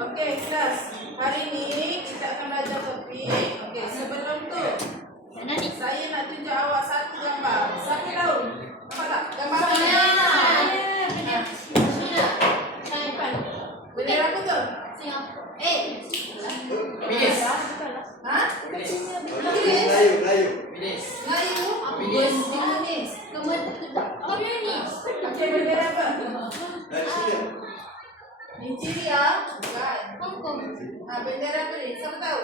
Okey, kelas. Hari ni kita akan belajar topik. Okey, sebelum tu saya nak tunjuk awak satu gambar. Siapa tahu? Nampak tak? Gambar mana? Bendera apa tu? Minis. Ha? Melayu. Minis. Melayu? Minis. Minis. Okey, bendera apa? Nigeria? Bukan. Bendera apa ni? Siapa tahu?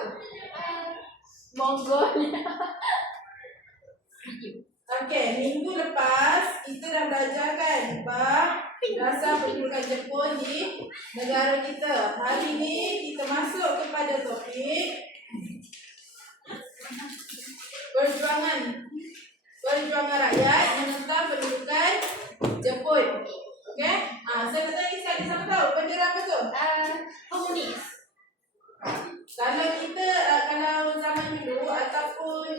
Okey, minggu lepas kita dah belajar kan bab dasar pendudukan Jepun di negara kita. Hari ni kita masuk kepada topik perjuangan rakyat menentang pendudukan Jepun. Okey? Saya nak tanya sekali, siapa tahu bendera apa tu? Komunis. Kalau kita kalau zaman dulu ataupun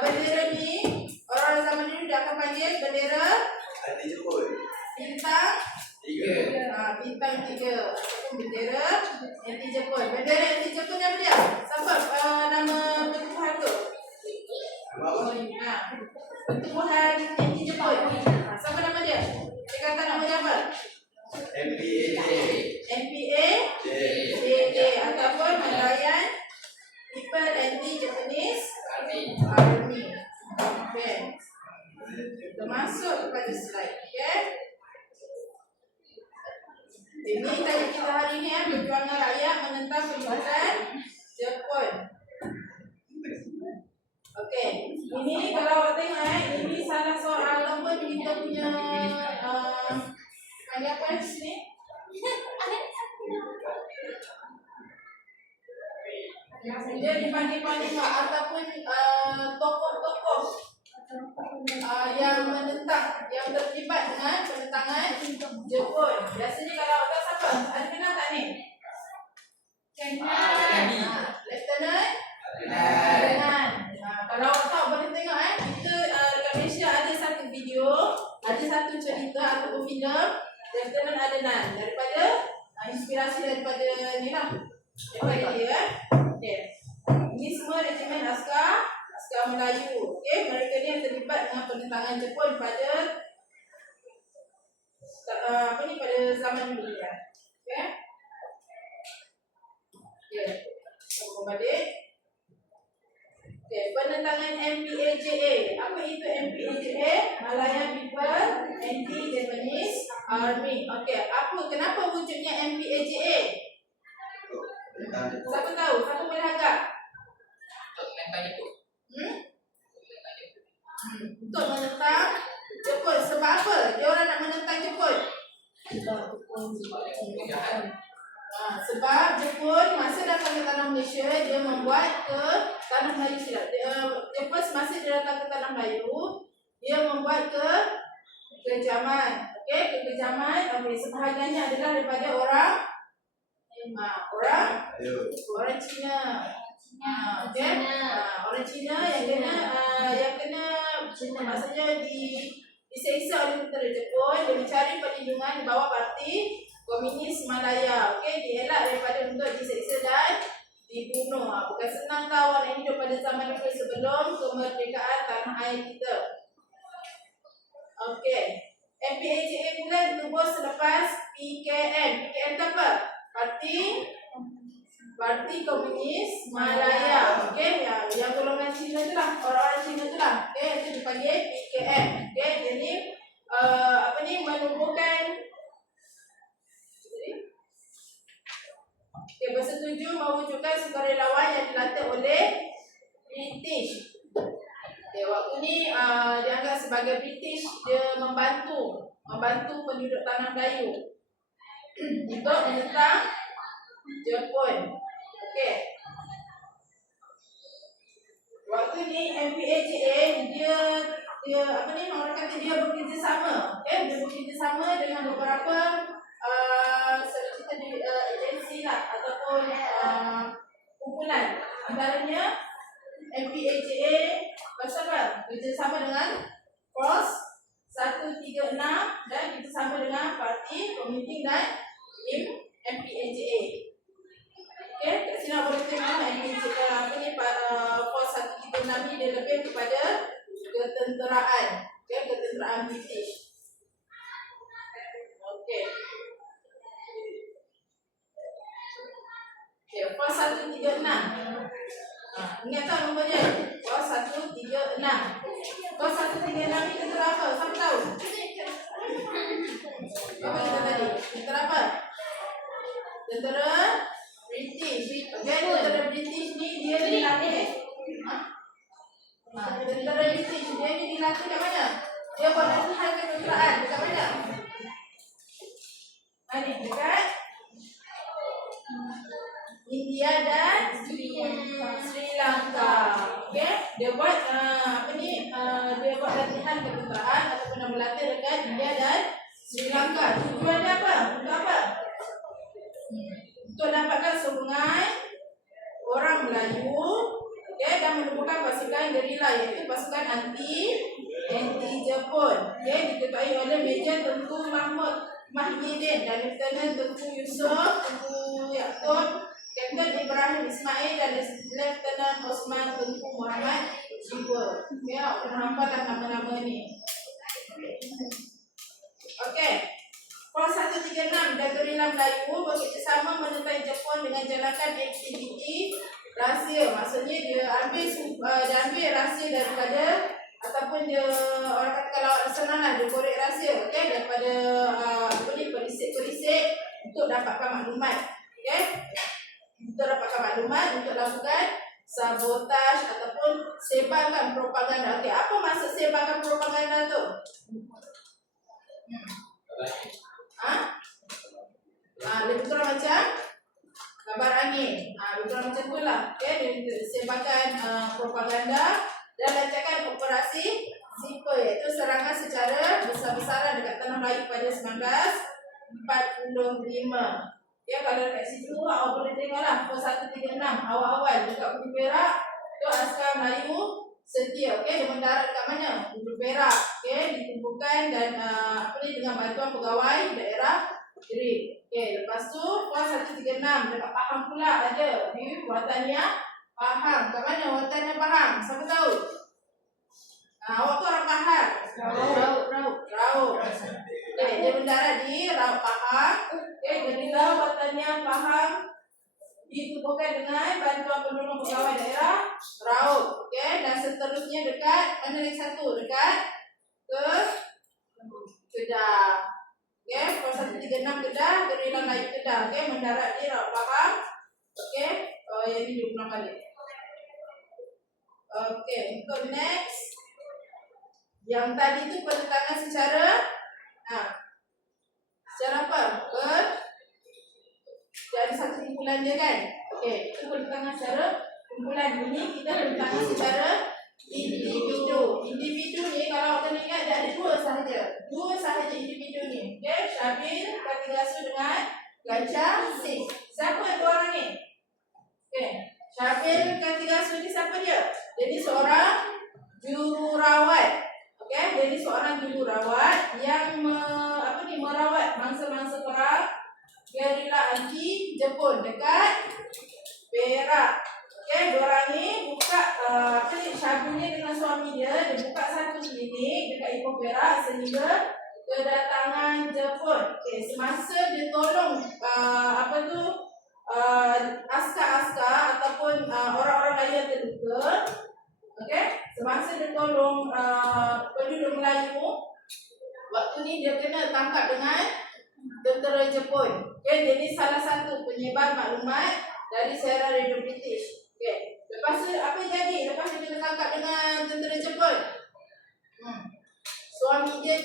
bendera ni orang zaman dulu dia akan panggil bendera Anti Jepun. bintang 3. bintang 3 ataupun bendera anti Jepun. Bendera anti Jepun apa dia? Siapa nama pertubuhan tu? Pertubuhan anti Jepun. Siapa nama dia? Dia kata nama dia apa? MPAJA ataupun Malayan People Anti-Japanese Army. Okey. Kita masuk kepada slide. Okey. Ini tadi kita hari ni perjuangan rakyat menentang pendudukan Jepun. Okey. Ini kalau awak tengok ini salah seorang lembut kita punya panggil apa di sini? Dia dipanggil-panggil ataupun tokoh-tokoh yang menentang, yang terlibat dengan penentangan Jepun. Biasanya kalau awak siapa? Ada kenal tak ni? Lieutenant. Kalau awak tahu boleh tengok kita dekat Malaysia ada satu video, ada satu cerita ataupun filem Lieutenant Adenan daripada inspirasi daripada ni lah. Daripada dia okey. Ini semua regimen askar Melayu. Okey, mereka ni yang terlibat dengan penentangan Jepun pada pada zaman dulu ya. Okey. Okey. Kita balik. Okey, penentangan MPAJA. Apa itu MPAJA? Malayan People Anti-Japanese Army. Okey, kenapa wujudnya MPAJA? Siapa tahu? Siapa boleh agak? Untuk menentang Jepun. Sebab apa dia orang nak menentang Jepun? Sebab Jepun masa datang ke tanah Malaysia, dia membuat ke tanah Melayu silap. Jepun semasa dia datang ke tanah Melayu, dia membuat kekejaman. Okey, kekejaman. Okey, sebahagiannya adalah daripada orang Cina. Okey. Orang Cina yang kena maksudnya diseksa oleh tentera Jepun. Dia mencari perlindungan di bawah parti Komunis Malaya. Okey, dielak daripada untuk diseksa dan dibunuh. Bukan senang tahu orang hidup pada zaman dulu sebelum kemerdekaan tanah air kita. Okey. MPAJA mula ditubuh selepas PKM. PKM itu apa? Parti Komunis Malaya. Okey, yang golongan Cina tu lah, orang-orang Cina tu lah. Okey, itu dipanggil PKM. Okey, jadi menubuhkan Okay, bersetuju mewujudkan sukarelawan yang dilantik oleh British. Okay, waktu ni dianggap sebagai British, dia membantu penduduk tanah Melayu untuk menentang Jepun. Okay. Waktu ni MPAJA dia apa ni, orang kata dia bekerjasama. Okay, dia bekerjasama dengan beberapa agensi lah ataupun kumpulan. Antaranya MPAJA bersama bekerjasama dengan POS 136 dan bekerjasama dengan Parti Komuting dan MPAJA. Okay, kat sini boleh tengok MPAJA apa ni, POS 136 ni dia lebih kepada ketenteraan. Okay, ketenteraan British. Okay. Okay, POS 136. Ingat tak nombor dia? POS 136. POS 136 ni tentera apa? Siapa tahu? Apa kita tadi? Tentera apa? Tentera British. Okay, tentera British ni dia dilatih. Tentera British dia ni dilatih kat mana? Dia buat latihan ketenteraan dekat mana? Mana? Dekat India dan Sri Lanka. Okay, dia buat apa ni? Dia buat latihan ketenteraan ataupun berlatih dekat India dan Sri Lanka. Tujuan dia apa? Untuk apa? Untuk dapatkan sokongan orang Melayu, okay, dan menemukan pasukan gerila iaitu pasukan anti Jepun. Okay, diketuai oleh Meja Tengku Mahmudin dan Lieutenant Tengku Yusof, Tengku Yaakob, Kapten Ibrahim Ismail dan Lieutenant Osman Tengku Muhammad Jiwa. Okay, awak kena hafalkan nama-nama ni. Okay, POS 136 dan gerila Melayu bekerjasama menentang Jepun dengan jalankan aktiviti rahsia. Maksudnya dia ambil rahsia daripada, ataupun dia orang kata kalau senang lah, dia korek rahsia, okay, daripada perisik-perisik untuk dapatkan maklumat. Okay, untuk dapatkan maklumat untuk lakukan sabotaj ataupun sebarkan propaganda. Okay, apa maksud sebarkan propaganda tu? Lebih kurang macam kabar angin. Lebih kurang macam tu lah. Okay, dia sebarkan propaganda dan lancarkan operasi Zipper, iaitu serangan secara besar-besaran dekat tanah Melayu pada 1945. Ya, kalau kat situ awak boleh tengoklah POS 136 awal-awal dekat Bumi Perak tu askar Melayu setia. Okey, dia mendarat kat mana? Bumi Perak. Okey, dikumpulkan dan dengan bantuan pegawai daerah Gerin. Okey, lepas tu POS 136 dekat Pahang pula ada di Watania Pahang. Kat mana Watania Pahang? Siapa tahu? Awak tu orang Pahang. Raut. Okay, dia mendarat di Raut Pahang. Okay, gerila Watania Pahang ditubuhkan dengan bantuan penolong pegawai daerah Raut. Okay, dan seterusnya dekat mana lagi satu? Dekat Kedah. Okay, POS 136 Kedah, gerila Melayu Kedah. Okay, mendarat di Raut Pahang. Okay, yang ni 26 balik. Okay, untuk next. Yang tadi tu penentangan secara secara apa? Dari satu kumpulan je kan? Okey, itu penentangan secara kumpulan. Ini kita penentangan secara individu. Individu ni kalau kena ingat dia ada dua sahaja individu ni. Okey, Syabil Kartigasu dengan Gajah Singh. Siapa dua orang ni? Okey, Syabil Kartigasu ni siapa dia? Dia ni seorang jururawat. Okay, jadi seorang jururawat yang merawat mangsa-mangsa perang gerila anti Jepun dekat Perak. Okay, diorang ni buka Syabil ni dengan suami dia buka satu klinik dekat Ipoh Perak sehingga kedatangan Jepun. Okay, semasa dia tolong askar-askar ataupun orang-orang lain yang terluka. Okay, semasa dia tolong penduduk Melayu, waktu ni dia kena tangkap dengan tentera Jepun. Okay, jadi salah satu penyebar maklumat dari siaran radio British. Okay. Lepas tu apa jadi? Lepas tu dia tangkap dengan tentera Jepun. Suami dia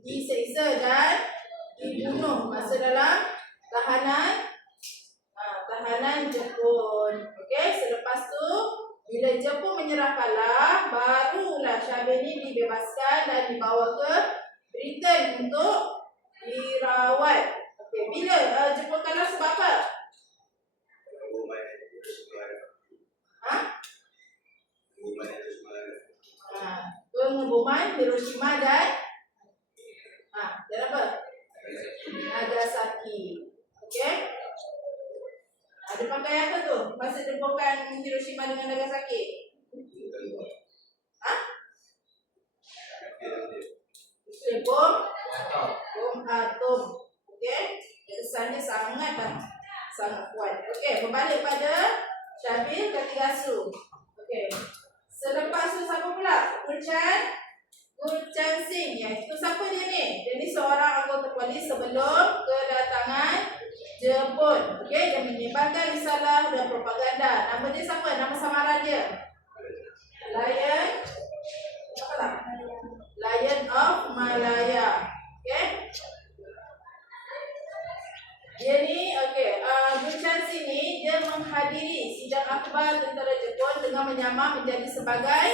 diseksa dan dibunuh masa dalam tahanan Jepun. Okey, selepas tu bila Jepun menyerah kalah, barulah Syahbir ni dibebaskan dan dibawa ke Britain untuk dirawat. Okey, bila Jepun kalah sebab apa? Pengeboman Hiroshima dan apa? Nagasaki. Okey? Ada pakai apa tu? Masa tepukan Hiroshima dengan Nagasaki? Bom atom. Okey? Kesannya sangat kuat. Okey, berbalik pada Syahbir Kathigasu. Okey. Selepas tu siapa pula? Gurchan Singh. Itu siapa dia ni? Dia ni seorang anggota polis sebelum kedatangan Jepun. Okey, dia menyebarkan risalah dan propaganda. Nama dia siapa? Nama samaran dia? Lion of Malaya. Okey. Dia ni Gurchan Singh ni dia menghadiri sidang akhbar tentera Jepun dengan menyamar menjadi sebagai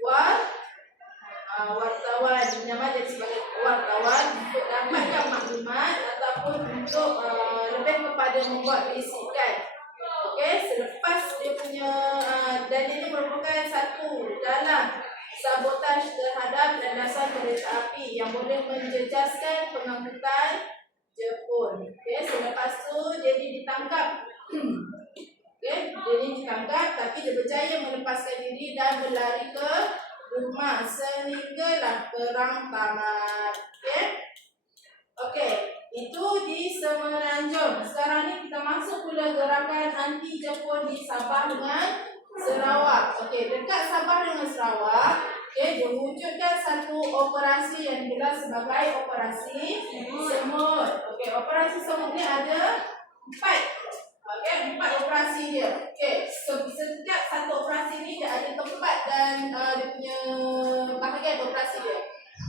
wartawan, menyamar jadi sebagai wartawan untuk dapatkan maklumat ataupun untuk lebih kepada membuat bisikan. Okey, selepas dia punya dan ini merupakan satu dalam sabotaj terhadap landasan kereta api yang boleh menjejaskan pengangkutan Jepun. Okey, selepas tu dia ditangkap. Okey, dia ditangkap tapi dia berjaya melepaskan diri dan berlari ke rumah sehinggalah perang tamat. Okey. Okey, itu di Semenanjung. Sekarang ni kita masuk pula gerakan anti Jepun di Sabah dengan Sarawak. Okey, dekat Sabah dengan Sarawak, okey, dia wujudkan satu operasi yang digelar sebagai Operasi Semut. Okey, Operasi Semut ni ada 4 operasi dia. Okey, setiap satu operasi ni dia ada tempat dan dia punya bahagian operasi dia.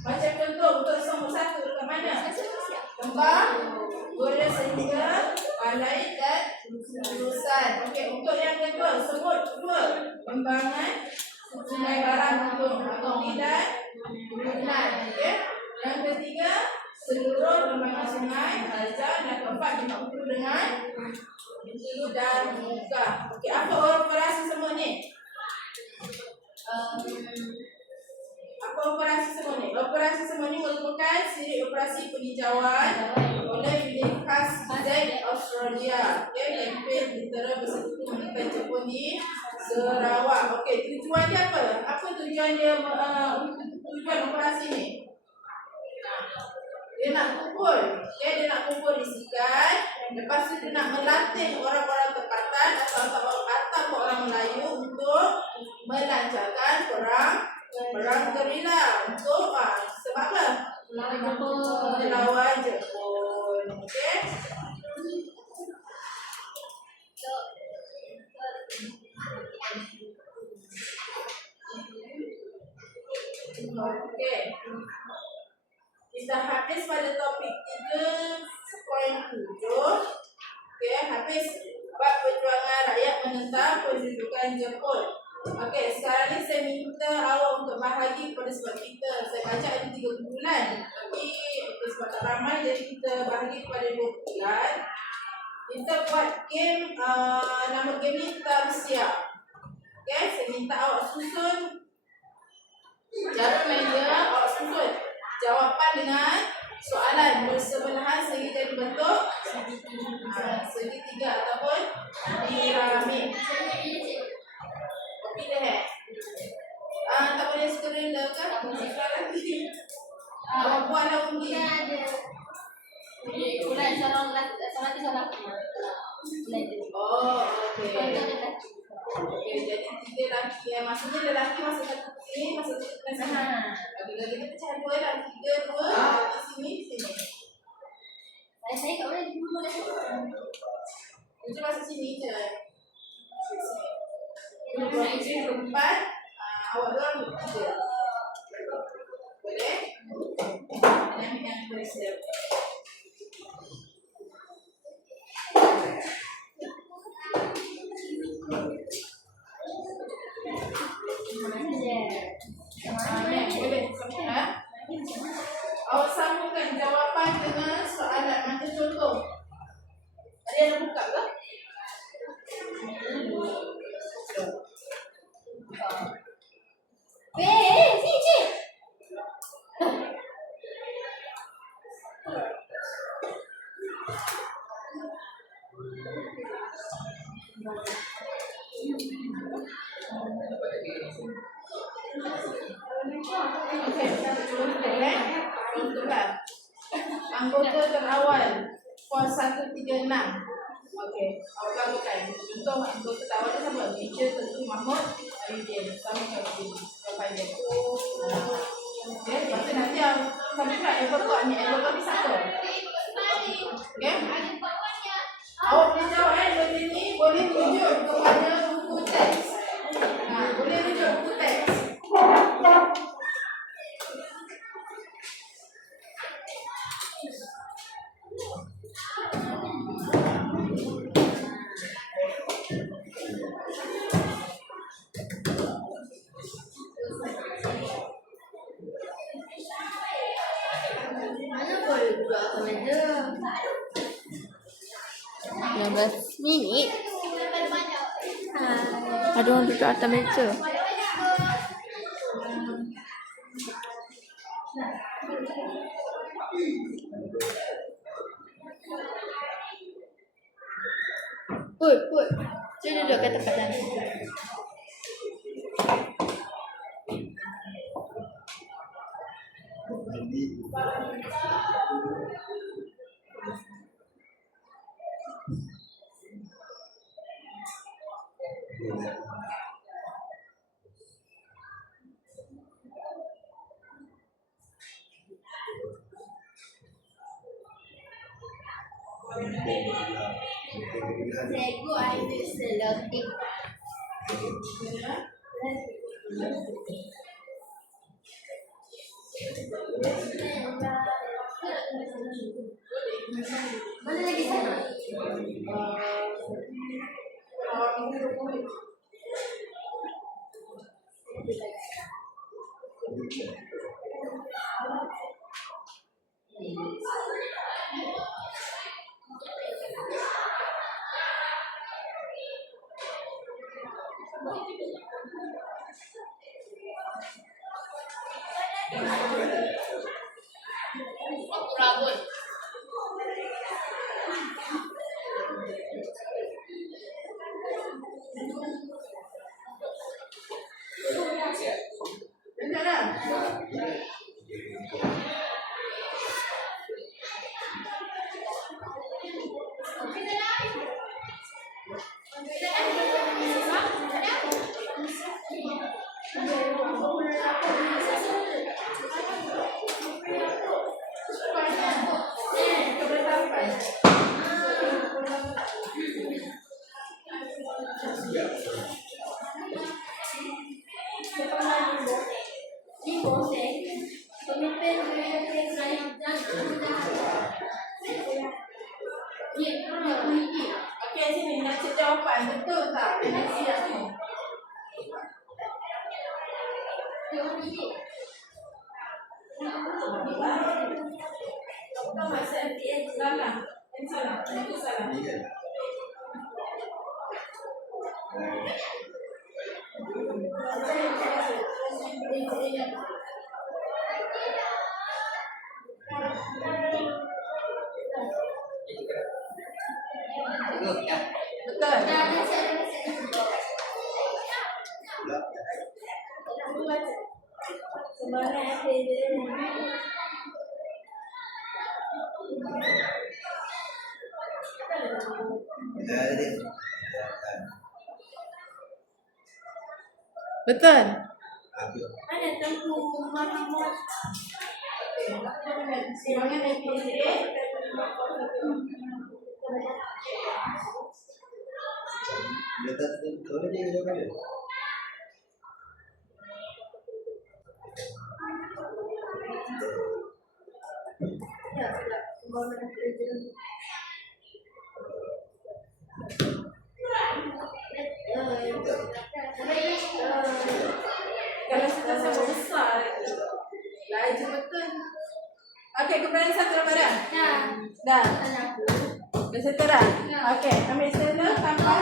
Macam contoh untuk semut satu dekat mana? Kembang, Korea sehingga Palai dan Lulusan. Okey, untuk yang kedua, semut kedua, kembangan sungai barang untuk Korea dan Brunei. Okey. Yang ketiga, seluruh kembangan sungai, Raja dan keempat dimaklumi dengan Bintulu dan Muka. Okey, apa operasi semut ni? Apa operasi semut ni? Operasi semut ni merupakan siri operasi penghijauan oleh unit khas Z Australia. Okey, kempen tentera bersekutu menekan Jepun di Sarawak. Okey, tujuan dia apa? Apa tujuan dia tujuan operasi ni? Dia nak kumpul. Dia nak kumpul bisikan. Lepas tu dia nak melatih orang-orang tempatan atau orang Melayu untuk melancarkan perang gerila untuk sebab apa? Melawan Jepun. Okey. Okey. Kita habis pada topik 3.7. Okey, habis bab perjuangan rakyat menentang pendudukan Jepun. Okey, sekarang ni saya minta awak untuk bahagi pada sebab kita. Saya baca ada 3 bulan. Tapi sebab tak ramai jadi kita bahagi pada 2 bulan. Kita buat game, nama game ni Tarsia. Okey, saya minta awak susun cara main dia, awak susun jawapan dengan soalan bersebelahan segi jadi bentuk segitiga ataupun piramid. Kopi dah tak boleh screen dah kan? Lagi. Buatlah undi. Bulan salah. Oh, okey. Okey, jadi 3 lelaki maksudnya lelaki masuk satu sini, masuk satu sana. Okey, kita pecah 2 lah. 3, 2 di sini. Itu masuk sini je. Sini keempat, awak dua tiga. Boleh? Ini yang bersiap. Boleh, ha? Awak sambungkan jawapan dengan soalan macam contoh. Ada yang nak buka ke? Sini. Okey, contoh contohlah. Anggota terawal pos 136. Okey, awak katakan. Contoh anggota terawal tu siapa? Teacher Tengku Mahmud Aridin. Sama macam ni. Berapa dia? Okey, lepas tu nanti sama pula advocate ni. Advocate ni siapa? Okey? Awak boleh jawab benda ni boleh tunjuk kepada buku teks. Boleh tunjuk buku teks. Mana boleh buka kamera? 15 minit. Ada orang duduk atas meja. Put. Dia duduk kat tempat sana. Cikgu ada selotip. Mana lagi sana? Rabun. Dengar dah. Okey, sini nak cek jawapan betul tak? Nak siap ni. Bukan masa MPN salah. Yang salah. Yang salah. Betul. Betul. Ada Tengku Mahmud. Silangan MPN. Dia tak tahu dia jawapan dia. Kalau sudah sama besar laju betul. Okey, kemudian satu lembaran. Dah. Dah settle dah? Okey, ambil stella tambah.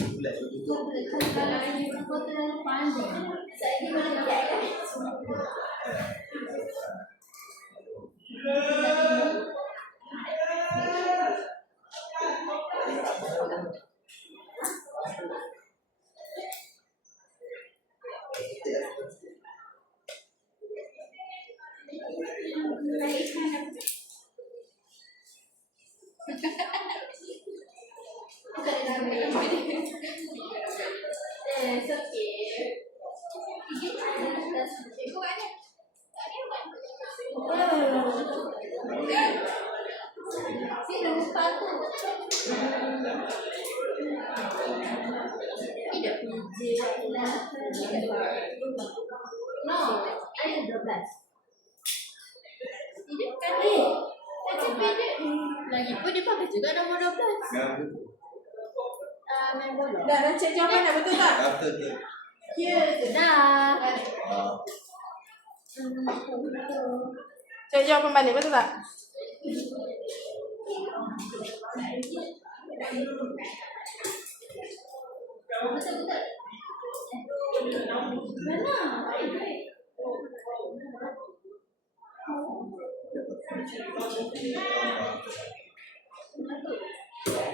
Bulat betul. Lagipun dia pakai juga nombor 12. Main bola. Dah cek jawapan dah betul tak? Betul tu. Ya je. Dah. Cek jawapan balik betul tak?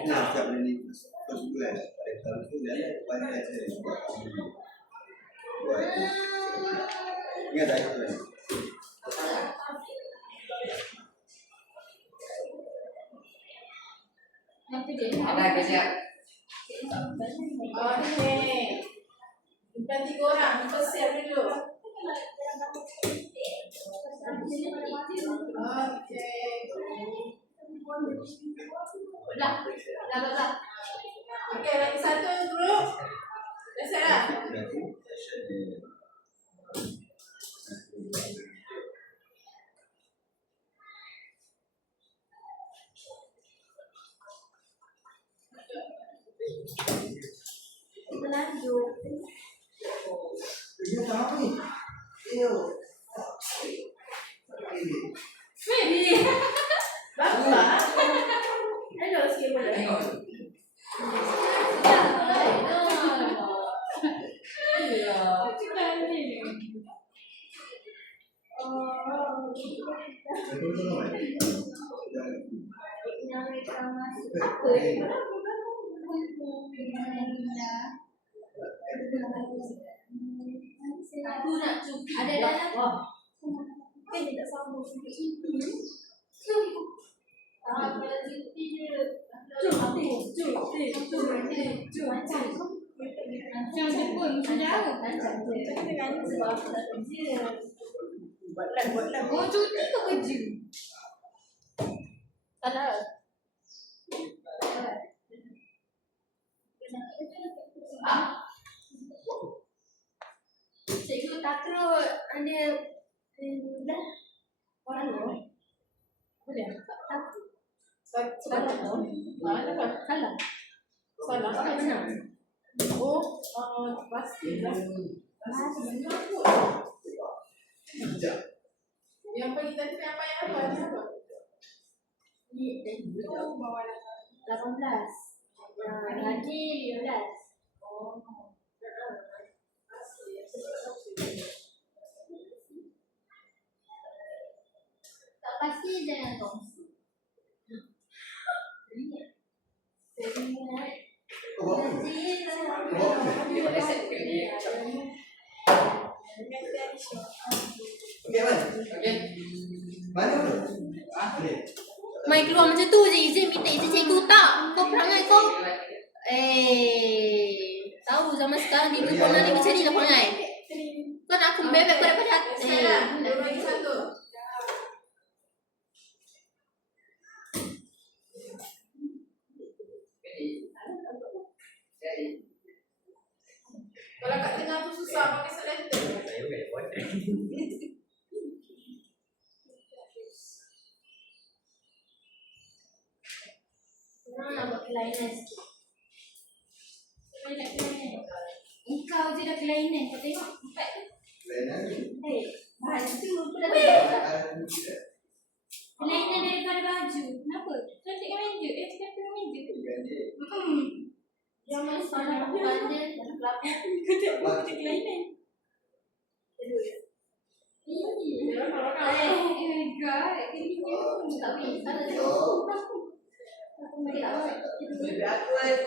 Nah, siap ni first class. Kalau tu dia ada banyak saya buat. Ingat tak itu? Ada kerja. Oh ni. Bukan 3 orang, kita siap dulu. Okey, lagi satu grup. Dah siap dah? Dia tahu ni. Iyo. Bagus lah. Hello sikit boleh? Tengok. Aku nak cuci. Ada dalam. Kan dia tak sambung sampai itu. Kalau cuci dia. Cuci. Macam dia pun jauh. Dengan sebab aku tak kerja. Buatlah. Oh, cuti ke kerja? Salah. Cikgu takrut ada dah orang tu. Boleh? Takut. Salah. Mana apa? Salah. Salah. Tak benar. Oh, pasti. Yang pagi tadi apa yang apa? Ni 18. Lagi 15. Oh. Tak pasti jangan kongsi. Okey, Man. Okey. Mana tu? Ni. Main keluar macam tu je, izin minta izin cikgu tak? Kau perangai kau? Tahu zaman sekarang ni kau perangai macam ni lah perangai. Kau nak aku bebek kau dapat hati. Salah. Lagi satu. buat kelainan sikit. Cuba nak kelainan. Engkau je dah kelainan. Kau tengok empat tu. Kelainan ni. Baju pun dah Kelainan tidak. kelainan daripada baju. Kenapa? Cantikkan meja. Cantikkan meja. Yang mana salah bukannya dalam pelapor. Kau tengok kita kelainan. Kedua ya. God. Ini pun tak boleh. Salah dia. Jadi aku lain.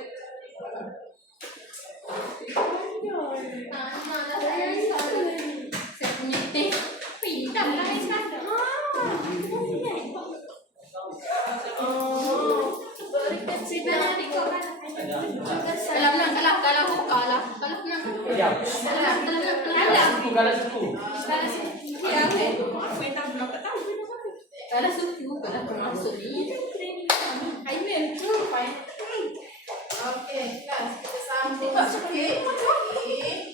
Saya punya teh pintam lah yang sekarang. Kalau suku kalau termasuk ni Aiman tu Okey, guys, kita sambung sikit. Okey,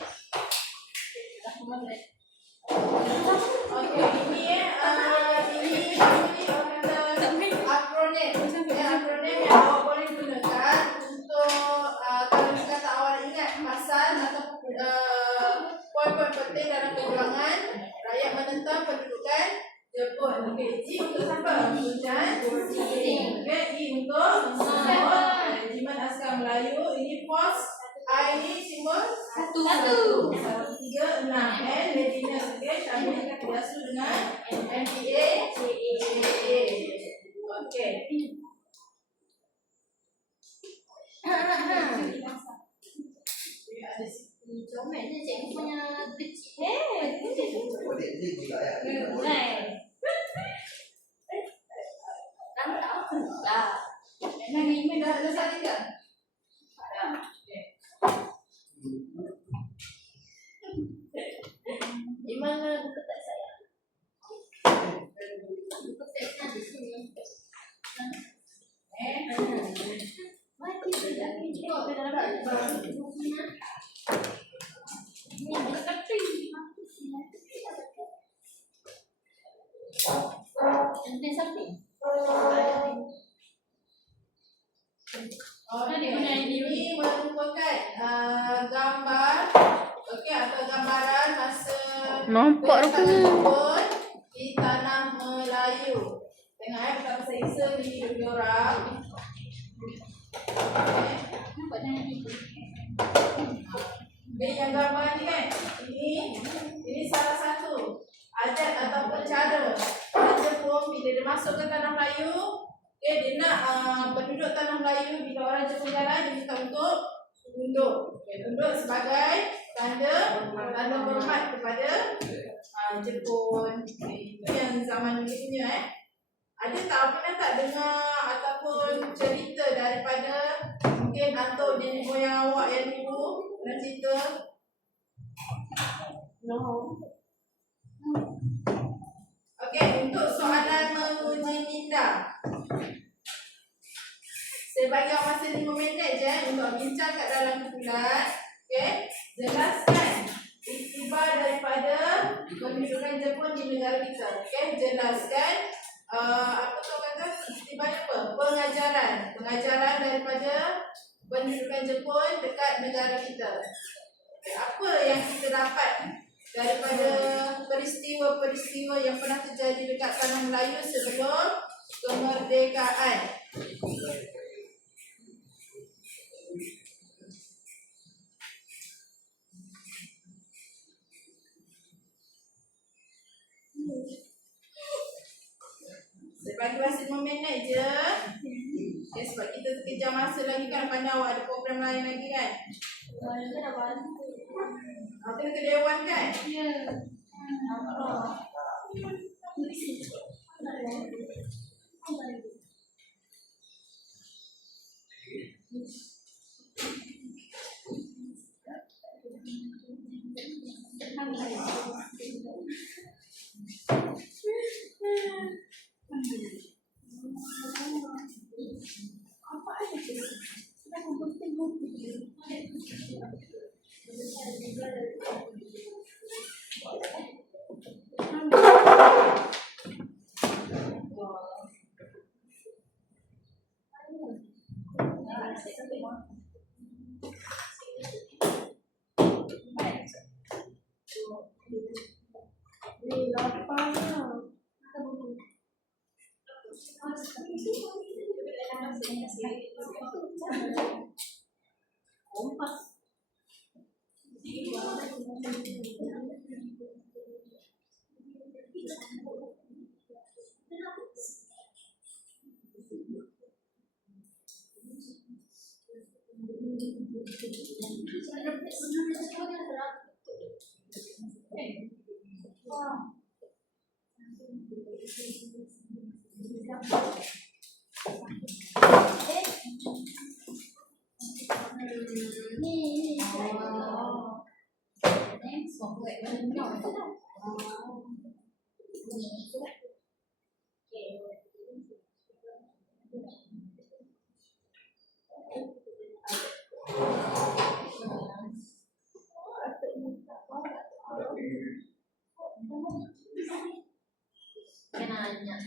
ini orang kata akronim. Akronim yang awak boleh gunakan untuk kalau kata awak ingat pasal atau poin-poin penting dalam perjuangan rakyat menentang pendudukan Jepun. Okey, G untuk siapa? Hujan. Okey, E untuk Regimen Askar Melayu. Ini pos. I ni simbol satu. 1, 2, 3, 6. N readiness. Okey, Syamil kata biasa dengan NPA. Okey. Ada Comel je cikgu punya kecil. Boleh ni juga ya. Kamu tak apa lah. Nang email dah salin ke? Dah. Okey. Di mana buku tak saya? Buku tak di sini. Mati tidak cukup dalam buku ni. Ini buku tapi nanti sapi. Ini merupakan gambar atau gambaran masa Nampak Jepun di tanah Melayu. Tengok betapa selesa di diorang. Nampak dah ni. Yang gambar ni kan, ini salah satu adat ataupun cara orang Jepun bila dia masuk ke tanah Melayu, dia nak penduduk tanah Melayu bila orang Jepun jalan dia minta untuk tunduk. Tunduk sebagai tanda hormat kepada Jepun. Itu yang zaman dulu punya. Ada tak pernah tak dengar ataupun cerita daripada mungkin atau nenek moyang awak yang dulu pernah cerita? No. Okey, untuk soalan menguji minda. Saya bagi awak masa 5 minit je untuk bincang kat dalam kumpulan. Okey, jelaskan iktibar daripada pendudukan Jepun di negara kita. Okey, jelaskan apa tu kata iktibarnya apa? Pengajaran daripada pendudukan Jepun dekat negara kita. Apa yang kita dapat daripada peristiwa-peristiwa yang pernah terjadi dekat tanah Melayu sebelum kemerdekaan. Saya bagi masa 5 minit je. Okay, sebab kita terkejar masa lagi kan. Pandai awak ada program lain lagi kan. Kita dah bantu. Awak kena ke Dewan kan? Ya. Apa ada tu? Kita kumpul-kumpul. Nanya.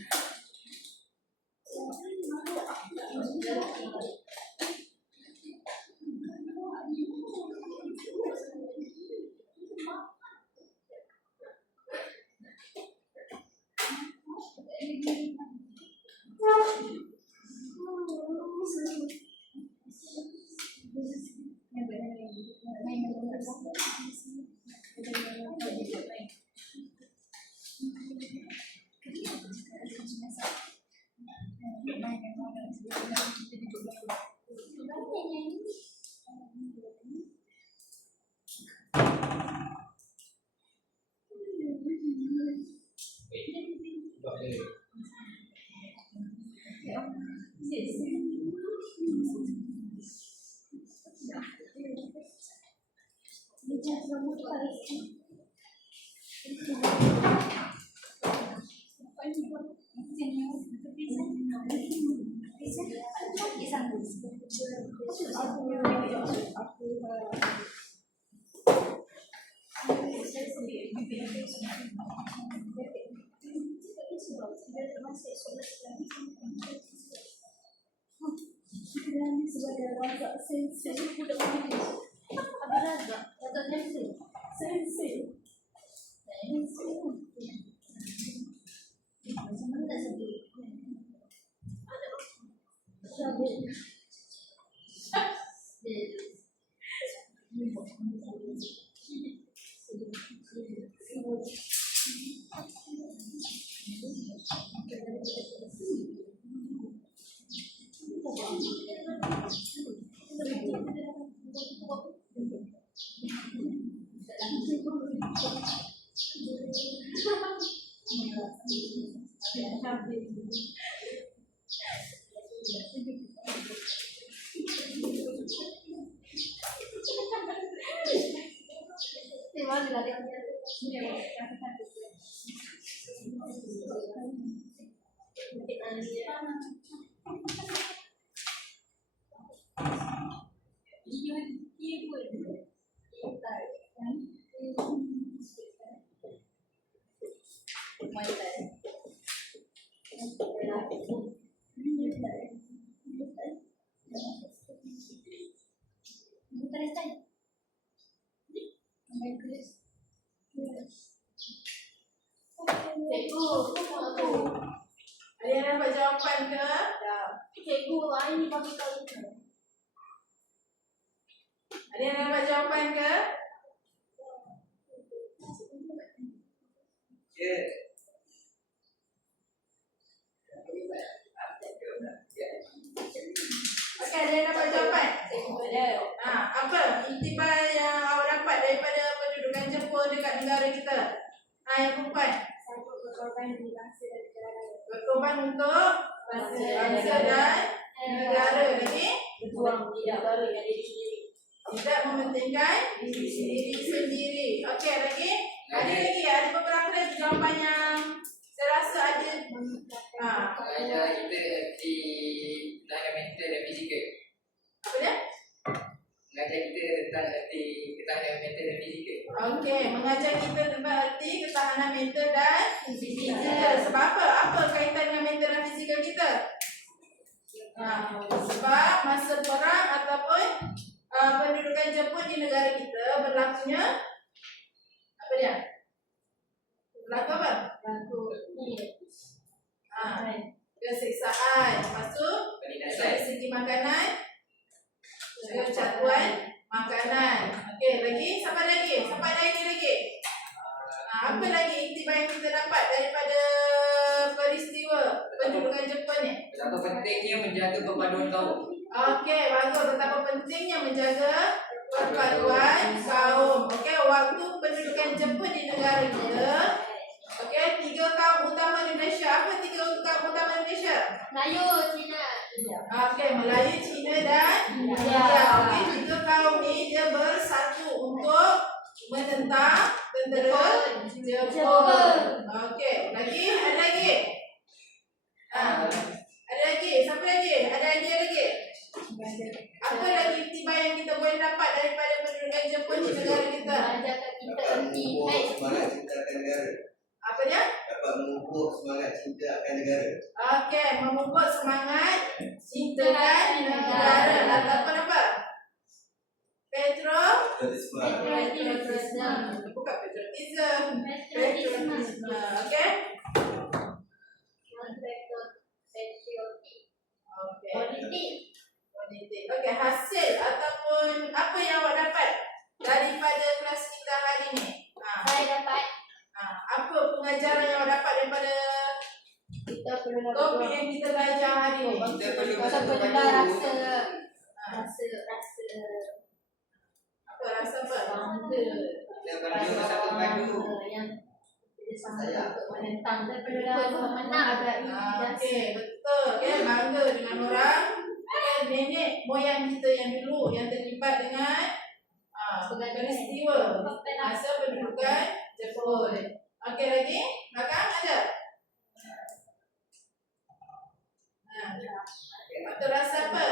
Ada yang dapat jawapan ke? Cikgu lain bagi kali. Ada yang dapat jawapan ke? Ya. Okey, ada yang dapat jawapan? Apa iktibar yang awak dapat daripada pendudukan Jepun dekat negara kita? Yang perempuan. Berkorban untuk bangsa dan negara. Lagi? Berjuang tidak baru yang diri sendiri. Tidak mementingkan diri sendiri. Okey, lagi? Ada lagi? Ada beberapa lagi jawapan yang saya rasa ada. Mengajar kita di ketahanan mental dan fizikal. Apa dia? Mengajar kita tentang erti ketahanan mental dan fizikal. Okey, mengajar kita tentang erti ketahanan mental dan fizikal. Sebab apa? Apa kaitan dengan mental dan fizikal kita? Sebab masa perang ataupun pendudukan Jepun di negara kita berlakunya apa dia? Berlaku apa? Kesiksaan. Lepas tu dari segi makanan, kesatuan makanan. Okey, lagi siapa lagi? Siapa ada idea lagi? Apa lagi iktibar yang kita dapat daripada peristiwa pendudukan Jepun ni? Betapa pentingnya menjaga perpaduan kaum. Okey, bagus. Betapa pentingnya menjaga perpaduan kaum. Okey, waktu pendudukan Jepun di negara kita, okey, 3 kaum utama Indonesia. Apa 3 kaum utama Indonesia? Melayu, Cina. Okey, Melayu, Cina dan India. Okey, 3 kaum ni dia bersatu untuk menentang tentera Jepun. Okey, lagi? Ada lagi? Ada lagi? Siapa lagi? Ada idea lagi? Apa lagi iktibar yang kita boleh dapat daripada pendudukan Jepun di negara kita? Ajarkan kita erti Mengukur semangat cinta akan negara. Apa dia? Dapat mengukur semangat cinta akan negara. Okey, memupuk semangat cintakan negara. Ataupun apa? Patriotisme. Patriotisme. Bukan patriotism. Patriotisme. Okey? Okey. Politik. Okey, hasil ataupun apa yang awak dapat daripada kelas kita hari ni? Saya dapat Apa pengajaran yang awak dapat daripada kita perlu topik yang kita belajar hari ni? Kita perlu kita bersatu perlu padu. Apa rasa apa? bangga. Kita perlu bersatu padu. Yang bersama untuk menentang dan perlu menang. Okey, betul. Okey, bangga dengan orang nenek moyang kita yang dulu yang terlibat dengan peristiwa masa pendudukan Jepun. Okey, lagi? Belakang ada? Patut rasa apa?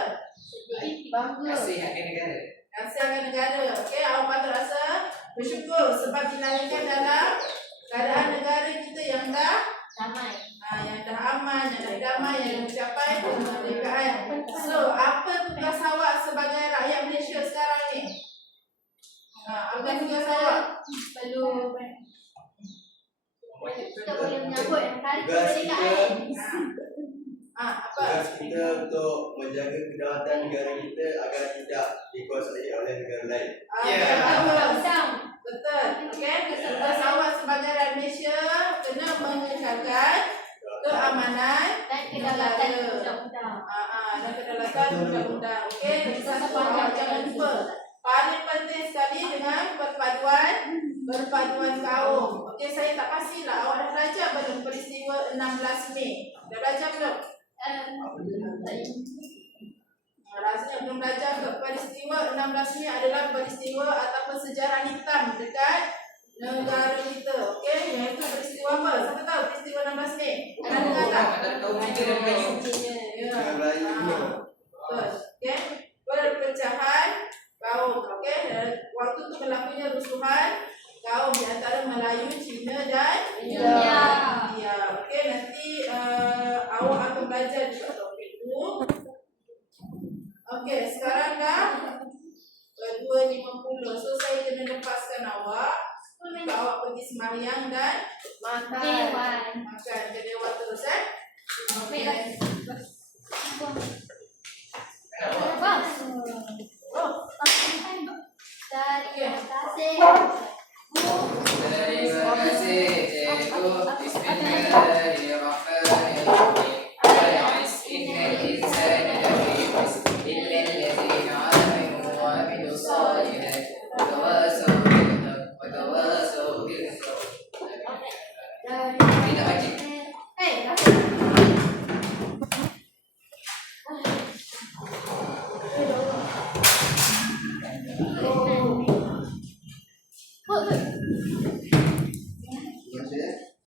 Bangga. Kasih akan negara. Rasa akan negara. Okey, awak patut rasa bersyukur sebab dilahirkan dalam keadaan negara kita yang dah Damai. yang dah aman, yang dah damai, yang mencapai kemerdekaan. So, apa tugas awak sebagai rakyat Malaysia sekarang ni? Apa tugas awak? Perlu kita boleh menyambut hari Tugas kemerdekaan. Apa? Tugas kita untuk menjaga kedaulatan negara kita agar tidak dikuasai oleh negara lain. Betul. Okey, tugas awak sebagai rakyat Malaysia kena mengekalkan keamanan Dan kedaulatan undang-undang. dan kedaulatan undang-undang. Okey, lagi satu awak jangan lupa. Paling penting sekali dengan berpaduan kaum. Okey, saya tak pastilah awak dah belajar belum peristiwa 16 Mei? Dah belajar belum? Rasanya belum belajar ke peristiwa 16 Mei adalah peristiwa ataupun sejarah hitam dekat negara kita. Okey, iaitu peristiwa apa? Siapa tahu peristiwa 16 Mei? Ada dengar tak? Antara kaum Cina dan Melayu. Dengan Melayu. Betul. Okey. Perpecahan kaum. Okey. Dan waktu tu berlakunya rusuhan kaum di antara Melayu, Cina dan India. Okey, nanti awak akan belajar juga topik itu. Okey, sekarang dah 2.50. So saya kena lepaskan awak. Awak pergi sembahyang dan makan. Dewan. Makan ke dewan terus Okey.